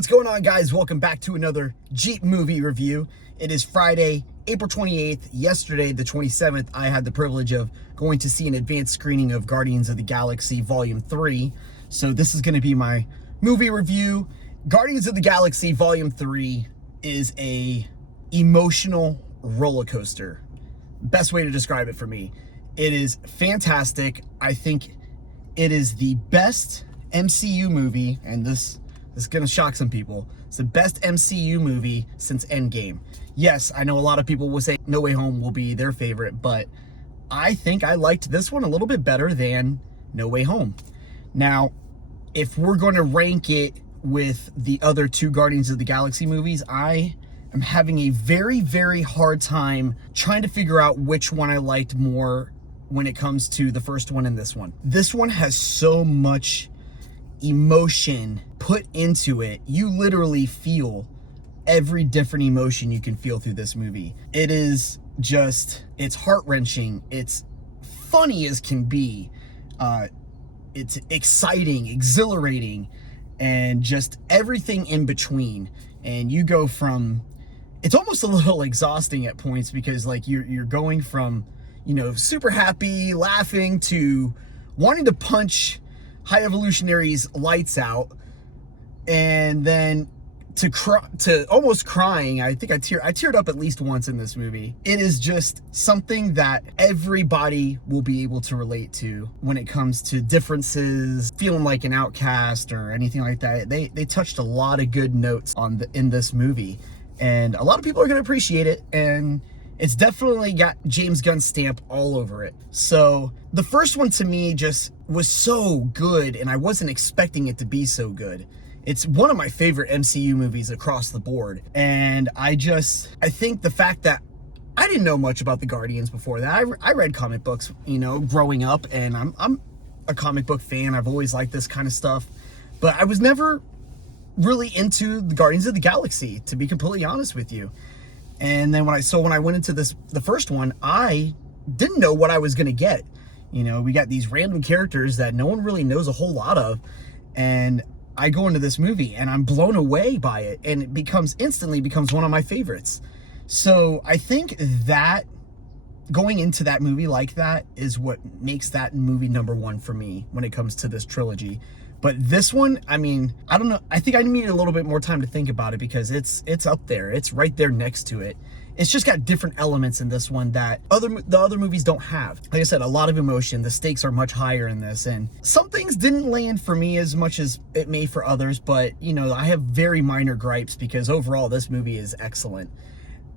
What's going on, guys? Welcome back to another Jeep movie review. It is Friday, April 28th. Yesterday, the 27th, I had the privilege of going to see an advanced screening of Guardians of the Galaxy Volume 3. So this is going to be my movie review. Guardians of the Galaxy Volume 3 is a emotional roller coaster. Best way to describe it for me. It is fantastic. I think it is the best MCU movie, and this is going to shock some people. It's the best MCU movie since Endgame. Yes, I know a lot of people will say No Way Home will be their favorite, but I think I liked this one a little bit better than No Way Home. Now, if we're going to rank it with the other two Guardians of the Galaxy movies, I am having a very, very hard time trying to figure out which one I liked more when it comes to the first one and this one. This one has so much emotion put into it. You literally feel every different emotion you can feel through this movie. It is just, it's heart-wrenching, it's funny as can be, it's exciting, exhilarating, and just everything in between. And you go from, it's almost a little exhausting at points, because like you're going from, you know, super happy, laughing, to wanting to punch High Evolutionary's lights out, and then to almost crying. I think I teared up at least once in this movie. It is just something that everybody will be able to relate to when it comes to differences, feeling like an outcast or anything like that. They touched a lot of good notes in this movie, and a lot of people are going to appreciate it, and it's definitely got James Gunn's stamp all over it. So the first one to me just was so good, and I wasn't expecting it to be so good. It's one of my favorite MCU movies across the board. And I think the fact that I didn't know much about the Guardians before that. I read comic books, you know, growing up, and I'm a comic book fan. I've always liked this kind of stuff, but I was never really into the Guardians of the Galaxy, to be completely honest with you. And then when I went into the first one, I didn't know what I was going to get. You know, we got these random characters that no one really knows a whole lot of, and I go into this movie and I'm blown away by it, and it instantly becomes one of my favorites. So I think that going into that movie like that is what makes that movie number one for me when it comes to this trilogy. But this one, I mean, I don't know. I think I need a little bit more time to think about it, because it's up there. It's right there next to it. It's just got different elements in this one that the other movies don't have. Like I said, a lot of emotion. The stakes are much higher in this, and some things didn't land for me as much as it may for others. But, you know, I have very minor gripes, because overall this movie is excellent,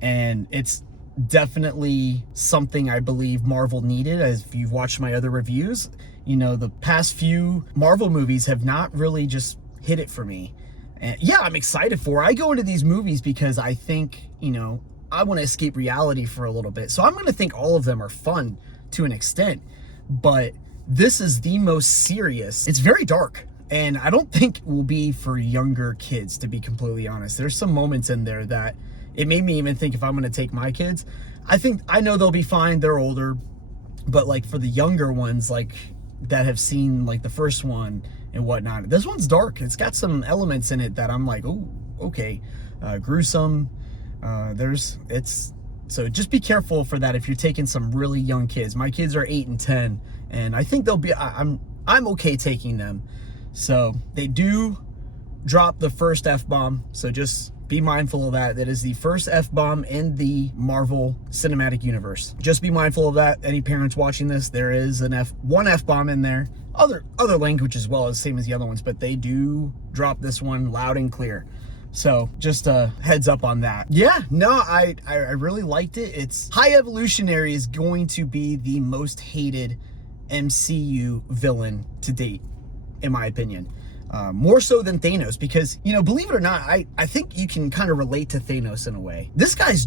and it's definitely something I believe Marvel needed. As if you've watched my other reviews, you know, the past few Marvel movies have not really just hit it for me. And yeah, I'm excited for it. I go into these movies because I think, you know, I want to escape reality for a little bit. So I'm going to think all of them are fun to an extent, but this is the most serious. It's very dark, and I don't think it will be for younger kids, to be completely honest. There's some moments in there that it made me even think, if I'm going to take my kids, I know they'll be fine. They're older, but like for the younger ones, like that have seen like the first one and whatnot, this one's dark. It's got some elements in it that I'm like, oh, okay, gruesome. So just be careful for that if you're taking some really young kids. My kids are 8 and 10, and I think I'm okay taking them. So they do drop the first F-bomb, so just be mindful of that. That is the first F-bomb in the Marvel Cinematic Universe. Just be mindful of that. Any parents watching this, there is one F-bomb in there. Other language as well, as same as the other ones, but they do drop this one loud and clear. So just a heads up on that. Yeah, no, I really liked it. It's High Evolutionary is going to be the most hated MCU villain to date, in my opinion. More so than Thanos, because, you know, believe it or not, I think you can kind of relate to Thanos in a way. This guy's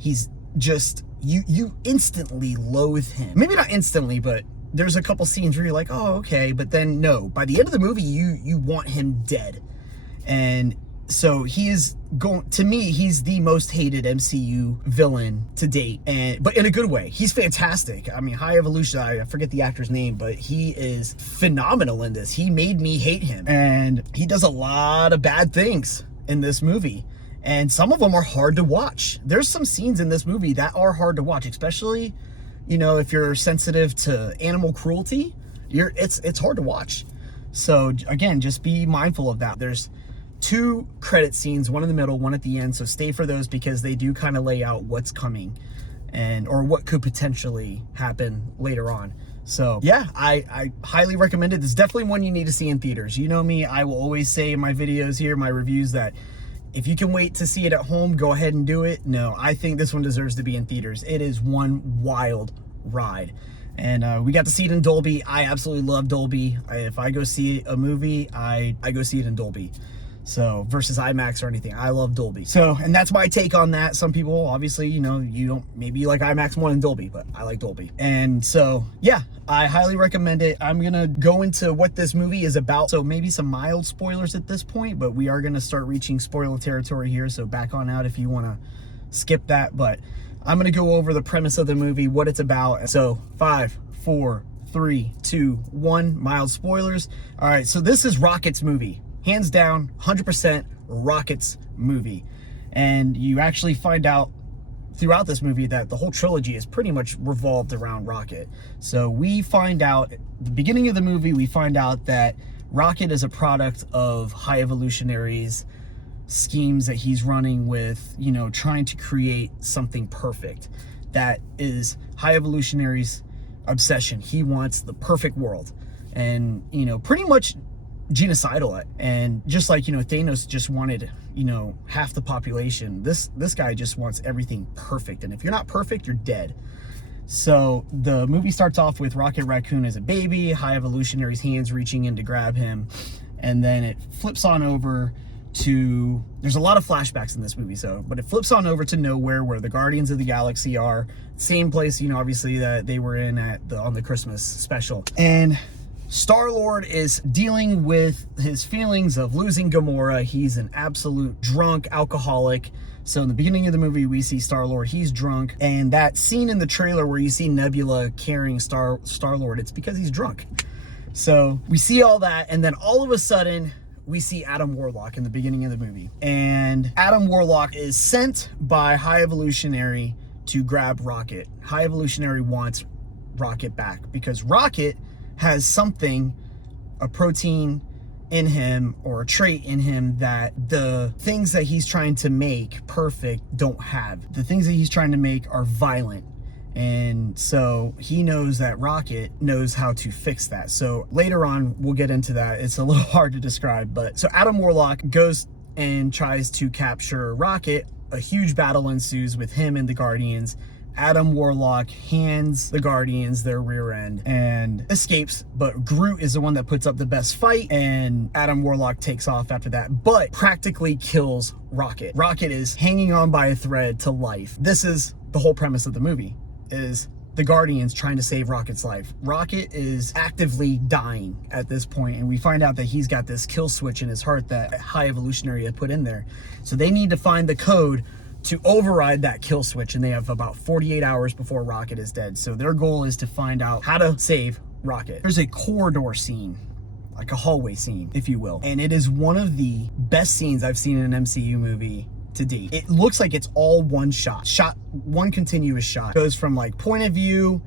you instantly loathe him. Maybe not instantly, but there's a couple scenes where you're like, oh, okay, but then no. By the end of the movie, you want him dead. And So he is going, to me, he's the most hated MCU villain to date, but in a good way. He's fantastic. I mean, High Evolution, I forget the actor's name, but he is phenomenal in this. He made me hate him, and he does a lot of bad things in this movie, and some of them are hard to watch. There's some scenes in this movie that are hard to watch, especially, you know, if you're sensitive to animal cruelty. It's hard to watch. So again, just be mindful of that. There's 2 credit scenes, one in the middle, one at the end, so stay for those because they do kind of lay out what's coming or what could potentially happen later on. So yeah, I highly recommend it. It's definitely one you need to see in theaters. You know me, I will always say in my videos here, my reviews, that if you can wait to see it at home, go ahead and do it. No, I think this one deserves to be in theaters. It is one wild ride. And we got to see it in Dolby. I absolutely love Dolby. If I go see a movie, I go see it in Dolby. So versus IMAX or anything, I love Dolby. So, and that's my take on that. Some people, obviously, you know, maybe you like IMAX more than Dolby, but I like Dolby. And so, yeah, I highly recommend it. I'm gonna go into what this movie is about. So maybe some mild spoilers at this point, but we are gonna start reaching spoiler territory here. So back on out if you wanna skip that. But I'm gonna go over the premise of the movie, what it's about. So 5, 4, 3, 2, 1, mild spoilers. All right, so this is Rocket's movie. Hands down, 100% Rocket's movie. And you actually find out throughout this movie that the whole trilogy is pretty much revolved around Rocket. So we find out, at the beginning of the movie, we find out that Rocket is a product of High Evolutionary's schemes that he's running with, you know, trying to create something perfect. That is High Evolutionary's obsession. He wants the perfect world. And, you know, pretty much genocidal. And just like, you know, Thanos just wanted, you know, half the population, this guy just wants everything perfect. And if you're not perfect, you're dead. So the movie starts off with Rocket Raccoon as a baby, High Evolutionary's hands reaching in to grab him, and then it flips on over to, there's a lot of flashbacks in this movie, but it flips on over to nowhere, where the Guardians of the Galaxy are, same place, you know, obviously that they were in on the Christmas special. And Star-Lord is dealing with his feelings of losing Gamora. He's an absolute drunk alcoholic. So in the beginning of the movie, we see Star-Lord, he's drunk. And that scene in the trailer where you see Nebula carrying Star-Lord, it's because he's drunk. So we see all that, and then all of a sudden, we see Adam Warlock in the beginning of the movie. And Adam Warlock is sent by High Evolutionary to grab Rocket. High Evolutionary wants Rocket back because Rocket has something, a protein in him or a trait in him that the things that he's trying to make perfect don't have. The things that he's trying to make are violent. And so he knows that Rocket knows how to fix that. So later on, we'll get into that. It's a little hard to describe, but so Adam Warlock goes and tries to capture Rocket. A huge battle ensues with him and the Guardians. Adam Warlock hands the Guardians their rear end and escapes, but Groot is the one that puts up the best fight, and Adam Warlock takes off after that, but practically kills Rocket. Rocket is hanging on by a thread to life. This is the whole premise of the movie, is the Guardians trying to save Rocket's life. Rocket is actively dying at this point, and we find out that he's got this kill switch in his heart that High Evolutionary had put in there. So they need to find the code to override that kill switch, and they have about 48 hours before Rocket is dead. So their goal is to find out how to save Rocket. There's a corridor scene, like a hallway scene, if you will, and it is one of the best scenes I've seen in an MCU movie to date. It looks like it's all one shot, one continuous shot. It goes from like point of view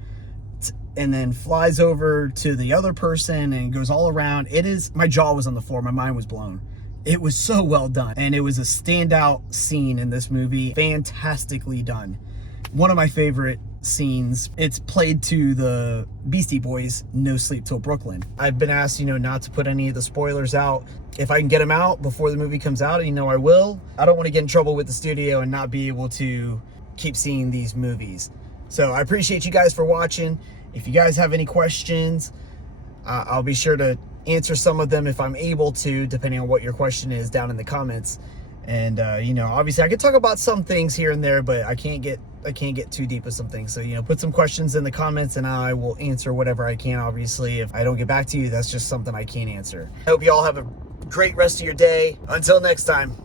and then flies over to the other person and goes all around. It is, my jaw was on the floor, my mind was blown. It was so well done, and it was a standout scene in this movie. Fantastically done. One of my favorite scenes. It's played to the Beastie Boys' No Sleep Till Brooklyn. I've been asked, you know, not to put any of the spoilers out. If I can get them out before the movie comes out, you know I will. I don't want to get in trouble with the studio and not be able to keep seeing these movies. So I appreciate you guys for watching. If you guys have any questions, I'll be sure to answer some of them if I'm able to, depending on what your question is, down in the comments. And you know, obviously I could talk about some things here and there, but I can't get too deep with some things. So, you know, put some questions in the comments and I will answer whatever I can. Obviously, if I don't get back to you, that's just something I can't answer. I hope you all have a great rest of your day. Until next time.